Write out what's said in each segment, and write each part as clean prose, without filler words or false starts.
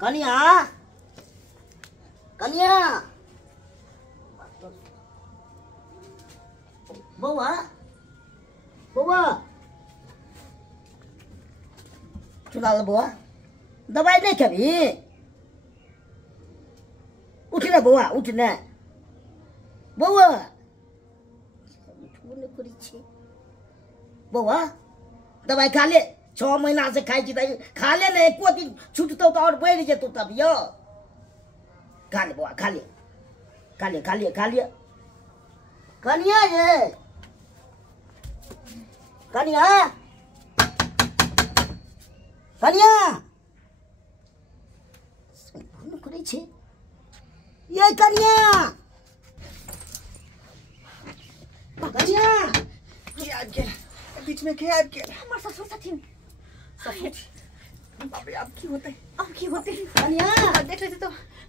कनिया कनिया बउआ बउआ चुना लो बउआ दवाई नहीं खाबी उठ ना बउआ उठ ना बउआ बउआ दवाई खा ले 6 महीना से खाई छी खा ले ना एको दिन छूटतो तो और बढ़ जेतो तब यो खा ले बउआ खा ले खा ले खा ले खा ले कनिया ये कनिया कनिया फोन करे छे ये कनिया कनिया के आ गया बीच में के आ गया हमार ससुर छथिन ससुर बाप रे अब की होते कनिया देख लेते तो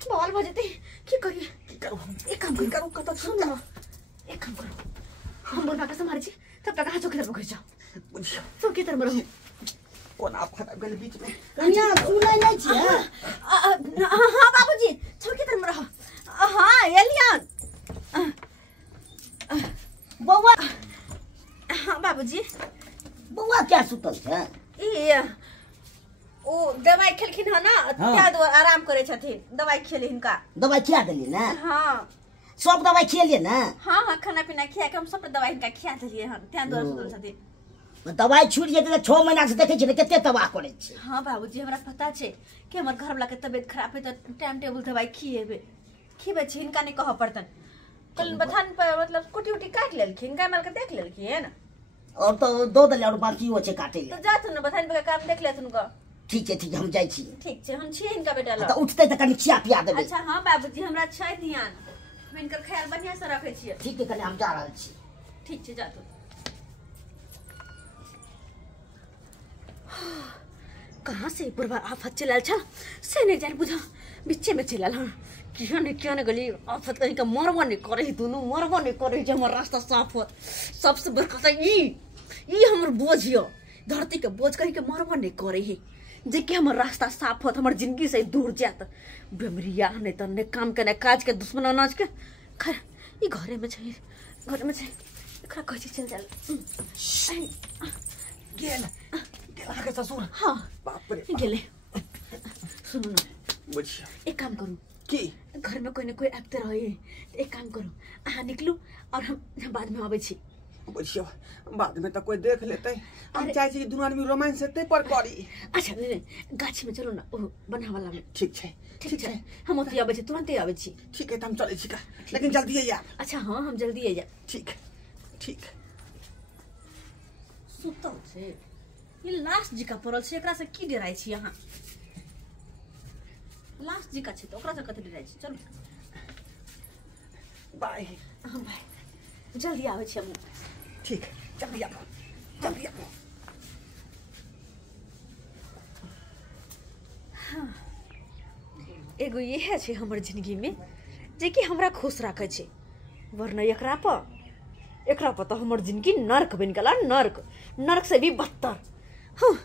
बवाल भ जेते की करिए की करू हम एक काम करू कत सुन ना एक काम करो हम बोलबा के संभाल छी तब तक हाथ चौकी तरफ घर जाओ बुझियो चौकी तरफ रहो कोन आप खराब गेल बीच में कनिया सुनै नहीं छियै हां बाबूजी चौकी तरफ रहो हां एलियन बउआ हां बाबूजी बउआ क्या सुतल छै ई ओ दवाई खेलखिन ह ना त्या दो आराम करे छथिन दवाई खेले हिनका दवाई खिया देली ना हां सब दवाई खियलिए ना हां खाना पीना खिया के हम सब दवाई हिनका खिया देलिए हन त्या दो सुतल छथिन दवाई छूट जेते 6 महीना से देखे छी कते तबाह करे छी हां बाबूजी हमरा पता छै कि हमर घर वाला के तबियत खराब है तो टाइम टेबल दवाई खिएबे छी हिनका नहीं कह पड़तन कल बथान पर मतलब कुटी उटी काट लेलखिन गाय माल के देख लेलखिन और तो दो दले और बाकी हो छै काटे तो जात न बथान पे काम देख लेथुन को ठीक है हम जाई छी ठीक छै हम छी हिनका बेटा ल तो उठते त कनी खिया पिया देबे अच्छा हां बाबूजी हमरा छै ध्यान हम इनकर ख्याल बढ़िया से रखे छियै ठीक है कनी हम जा रहल छी ठीक छै जात कहां से पूर्वा आफत चलल छ से नहीं जान बुझा बीचे में चलल हन क्यों ने गली आफत कहीं का मरवा नहीं करे दोनों मरवा नहीं करे जे हमर रास्ता साफ हो सबसे बड़का त ई हमर बोझ हियो धरती के बोझ कहीं के मरवा नहीं करे है जे कि हमर रास्ता साफ होत हमर जिंदगी से दूर जात बेमरिया नहीं त ने काम के ने काज के दुश्मन अनाज के खैर ई घरे में छै एकरा कहि चल चल गेल आगे ससुर हां बाप रे गेले सुनो ना बुझियो एक काम करूं की घर में कोई न कोई आते रहे एक काम करो अहाँ निकलू और हम बाद में आवे छी बुझियो बाद में तो कोई देख लेते हम चाहे छी दुनू आदमी रोमांस हेते पर करी अच्छा गाछी में चलो ना ओ बना वाला में ठीक छै हम ओते आवे छी तुरंत आवे छी ठीक है त हम चले छी का लेकिन जल्दी है यार अच्छा हां हम जल्दी आ जा ठीक सुतल छै ये लास्ट जी का परल छै एकरा से की डराई छी यहां लास्ट जी का छै तो ओकरा से कते डराई छी चलो बाय हां भाई जल्दी आवे छी हम ठीक जल्दी आओ हाँ एगो यह छै हमर जिंदगी में जे कि हमरा खुश राखे छै वरना एकरा पर तो हमर जिंदगी नर्क बन गेला नर्क से भी बदतर हाँ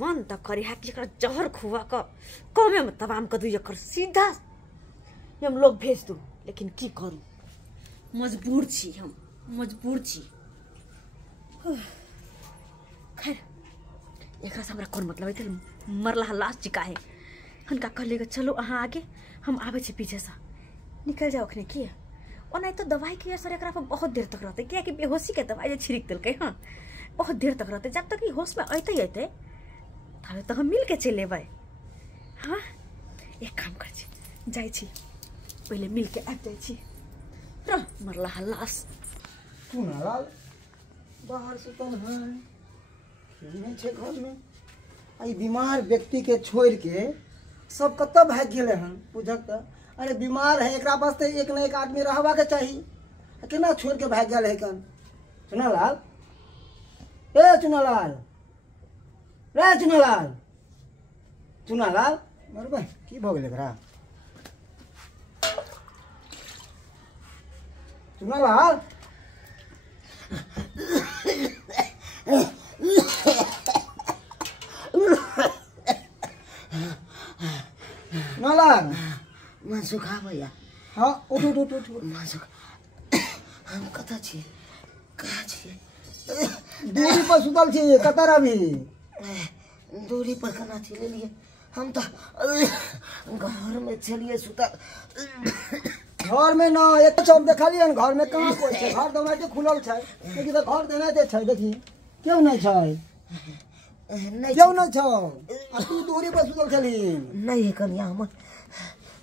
मन त करे है कि एकरा जहर खुआ क कमे में तमाम क दू एकर सीधा हम लोग भेज दू लेकिन की करू मजबूर छी खैर एकरा से हमरा कोन मतलब है मरला लास्ट चिका है हनका कहले चलो अहाँ आगे हम आवे छी पीछे से निकल जाओ अखने की ओना तो दवाई के असर एकरा पर बहुत देर तक रहते क्या कि बेहोशी के दवाई जे छिड़क देलकै हां बहुत देर तक रहते जब तक ई होश में अइते तबे तो हम मिल के चले भाई हाँ एक काम कर छी जाई छी पहले मिल के आ जाई छी मरला हल्लास तू ना बाहर से तो नहीं छे घर में आई बीमार व्यक्ति के छोड़ के सब कत भाग गेले हन बुझक अरे बीमार है एकरा वास्ते एक न एक आदमी रहबा के चाहिए केना छोड़ के भाग गेल है कन चुनालाल ए चुनालाल रे चुनालाल मरबे की भ गेल एकरा चुनालाल सुखा भैया हाँ उठ उठ उठ उठ मासुक हम कता छियै कहाँ छियै दूरी पर सुतल छियै कतर अभी दूरी पर कना चले लिए हम तो घर में चलिए सुतल घर में ना एक चौक देखलिए न घर में कहाँ कोई छै घर तो के खुलल छै लेकिन तो घर देना दे छै देखी क्यों नहीं छै नहीं क्यों नहीं छौ आ तू दूरी पर सुतल छली नहीं है कन्या हमर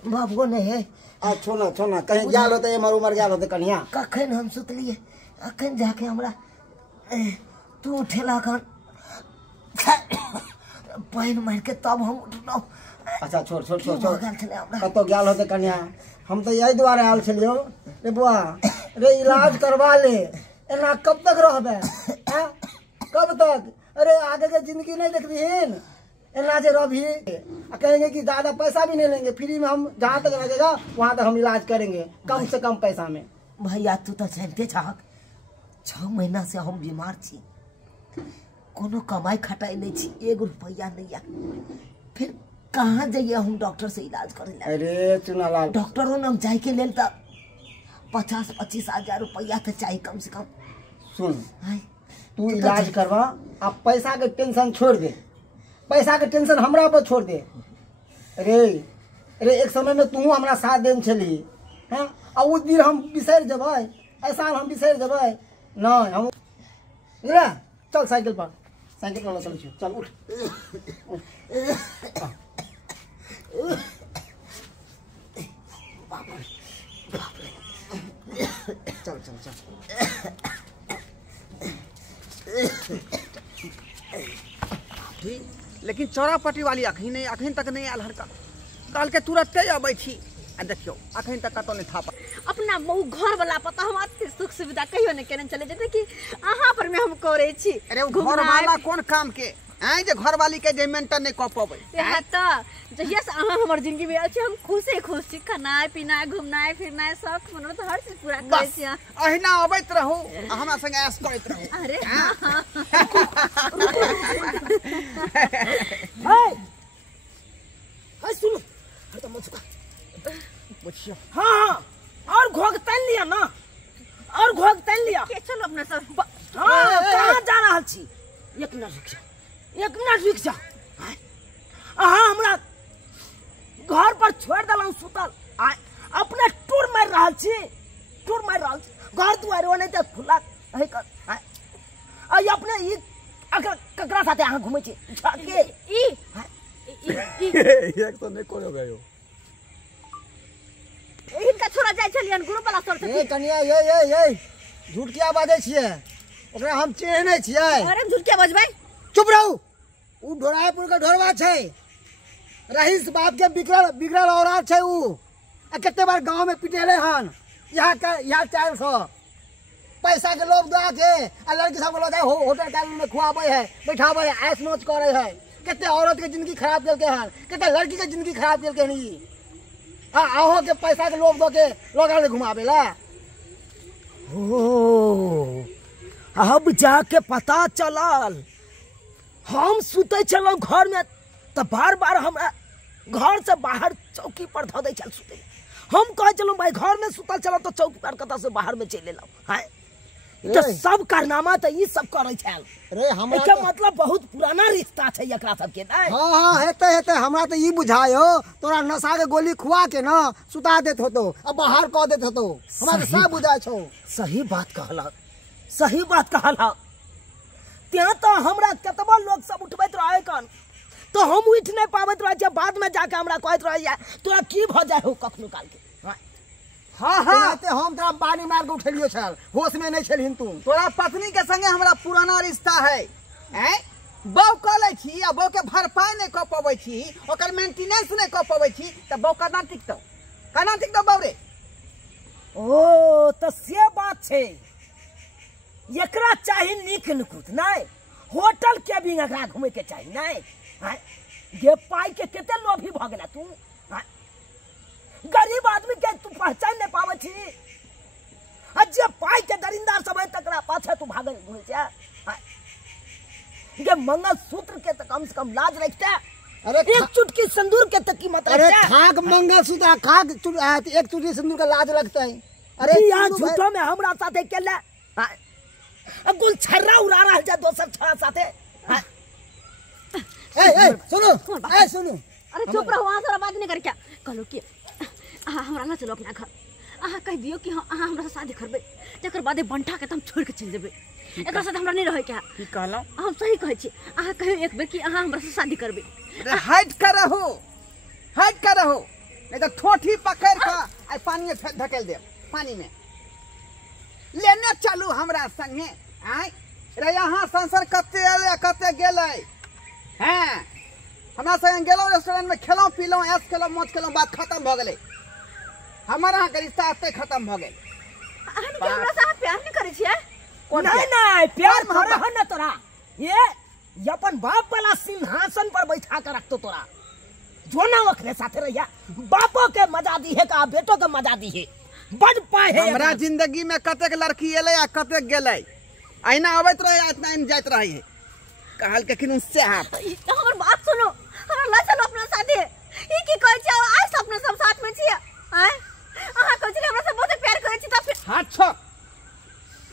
बाबू नहीं है आ छोना कहीं गेल होते एमर उमर गेल होते कन्या कखन हम सुतलिए अखन जाके हमरा तू उठेला कन पानि मार के तब हम उठलहुँ अच्छा छोड़ भगल छलै हमरा कतो गेल होते कन्या हम तो यही द्वारे आयल छलियो रे बुआ रे इलाज करवा ले एना कब तक रहबे हैं कब तक अरे आगे के जिंदगी नहीं देख रहीन एना जे रही कहेंगे कि ज्यादा पैसा भी नहीं लेंगे फ्री में हम जहाँ तक लगेगा वहाँ तक हम इलाज करेंगे कम से कम पैसा में भैया तू तो जानते छहक 6 महीना से हम बीमार छी कोनो कमाई खटाई नहीं छी 1 रुपया नहीं आ फिर कहाँ जाइए हम डॉक्टर से इलाज करे ला अरे चुनालाल डॉक्टरों ने जाए के लेल तो 50-25 हजार रुपया तो चाहिए कम से कम सुन हाय तू इलाज करवा अब पैसा के टेंशन छोड़ दे पैसा के टेंशन हमरा पर छोड़ दे अरे एक समय में तू हमरा साथ देन छली हैं आ उस दिन हम बिसर जबै ऐसा हम बिसर जबै नहीं हम रे चल साइकिल पर चल चल उठ चल चल चल लेकिन चौरापट्टी वाली अखन तक नहीं आयल हरका काल के तुरंते अबै छी आ देखियो अखन तक कतौ नहीं था अपना बहु घर वाला पता हम अति सुख सुविधा कहियो नहीं केने चले जेते कि अहाँ पर में हम करे छी अरे घर वाला कोन काम के आई जे घर वाली के जे मेंटेन नहीं क पाबै है त जहिया से अहाँ हमर जिंदगी में अछि हम खुश छी खाना पीना घूमना फिरना सब मनो तो हर चीज पूरा करे छी अहिना अबैत रहू हमरा संग ऐश करैत रहू अरे हाय सुनो हर तो मत बुझियो हाँ और घोग तन लिया ना और घोग तन लिया के चलो अपना सब हाँ कहाँ जा रहा छी 1 मिनट रुक जा अहाँ हमरा घर पर छोड़ देलहुँ सुतल अपने टूर मार रहा छी घर दुआरे नहीं तो खुला है कर अपने ई ककरा साथे अहाँ घूमे छी के ई एक तो नहीं कोयो गयो इनका छोड़ा जाय छलियन ग्रुप वाला सर ए कन्या ये झूठ किया बाजै छियै ओकरा हम चिन्है नहीं छियै अरे झूठ क्या बजबै चुप रहू उ ढोरापुर के ढोरवा छै रहीस बाप के बिगड़ल औलाद छै उ आ कते बार गांव में पिटेले हन यहाँ 400 पैसा के लोभ दआ के आ लड़की सब लोग होटल काल में खुआबै है बैठाबै है ऐश मौज करे है कते औरत के जिंदगी खराब केलके हन कते लड़की के जिंदगी खराब केलके हन ई आहो के पैसा के लोभ दो के लोग घुमावे ला ओ अब जाके पता चलल हम सुते चलो घर में तो बार हमरा घर से बाहर चौकी पर धो दे चल सुते हम कह चलो भाई घर में सुतल चलो तो चौकी पर कता से बाहर में चले लो हां तो सब कारनामा तो ई सब करे छल रे हमरा एके मतलब बहुत पुराना रिश्ता छै एकरा सब के नहीं हां हेते हमरा तो ई बुझायो तोरा नशा के गोली खुआ के ना सुता देत होतो अब बाहर कह देत होतो हमरा तो सब बुझाय छौ सही बात कहला त्या तो हमरा कतबा लोग सब उठबैत रहे कन तो हम उठ नहीं पाबत रहे बाद में जाके हमरा कहत रहे तोरा की भ जाय हो कखनो काल के हाँ ते हम तोरा पानी मार के उठेलियो छल होश में नहीं छलहिन तू तोरा पत्नी के संगे हमरा पुराना रिश्ता है हैं बौ कले छी आ बौ के भरपाई नहीं क पाबै छी ओकर मेंटेनेंस नहीं क पाबै छी त बौ केना टिकतौ बौ रे ओ तो से बात छै एकरा चाही नीक नुकुत नहीं होटल केबिन एकरा घूमे के चाही नहीं ये पाई के केते लोभी भ गेला तू गरीब आदमी के तू पहचान नहीं पावे छी जे पाई के दरिंदार सब है तकरा पाछे तू भागल घूमे छ ये मंगल सूत्र के तो कम से कम लाज रखते अरे एक चुटकी सिंदूर के तक कीमत अरे रखता है। खाक मंगलसूत्र खाक एक चुटकी सिंदूर का लाज लगता है। अरे अरे यहाँ सिंदूर झूठो में हमरा साथे केला अब कुल छर्रा उड़ा रहा है दोसर छड़ा साथे। हाँ। ए सुनो अरे चुप रहो, वहाँ सारा बात नहीं कर क्या कहलो कि हमरा ना चलो अपना घर। अहाँ कह दियो कि अहाँ हमरा से शादी करबे, तकर बादे बंठा के हम छोड़ के चल जेबे। एकरा साथ हमरा नहीं रहे क्या? की कहलो? हम सही कहै छी। अहाँ कहियो एक बेर कि अहाँ हमरा से शादी करबे। अरे हट कर रहो नहीं तो ठोठी पकड़ के आ पानी में धकेल दे। पानी में लेने चलू हमरा संगे। आय रे यहाँ संसार कते आले कते गेलै। हैं हमरा संगे गेलो रेस्टोरेंट में खेलो पीलो ऐश खेलो मौज खेलो, बात खत्म भ गेलै। हमारा के रिश्ता आते खत्म भ गेल। अहाँ के हमरा से प्यार नहीं करे छियै? नहीं प्यार भरा है ना तोरा। ये अपन बाप वाला सिंहासन पर बैठा कर रखतो तोरा। जो ना ओकरे साथे रहिया, बापो के मजा दी है का बेटो के मजा दी है। बड़ पाए है हमरा जिंदगी में कतेक लड़की एले आ कतेक गेलै। अहिना अबैत रहे इतना इन जाइत रही है। कहल के किन से हाथ हमर बात सुनो, हमरा ला चलो अपना साथे। ई की कहै छै? आज अपना सब साथ में छियै। आय अहाँ कहै छी हमरा से बहुत प्यार करै छी त फिर हाथ छो।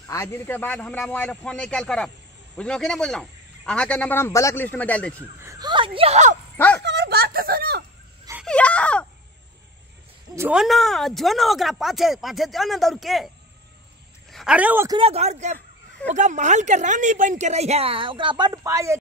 आज दिन के बाद हमरा मोबाइल फोन नहीं कल करब, बुझलो कि नहीं बुझलो? अहाँ के नंबर हम ब्लैक लिस्ट में डाल दै छी। हाँ, यो हमर बात तो सुनो। यो जो ना ओकरा पाछे जाना दौड़ के। अरे ओकरे घर के ओकरा महल के रानी बन के रही है। ओकरा बड़ पाए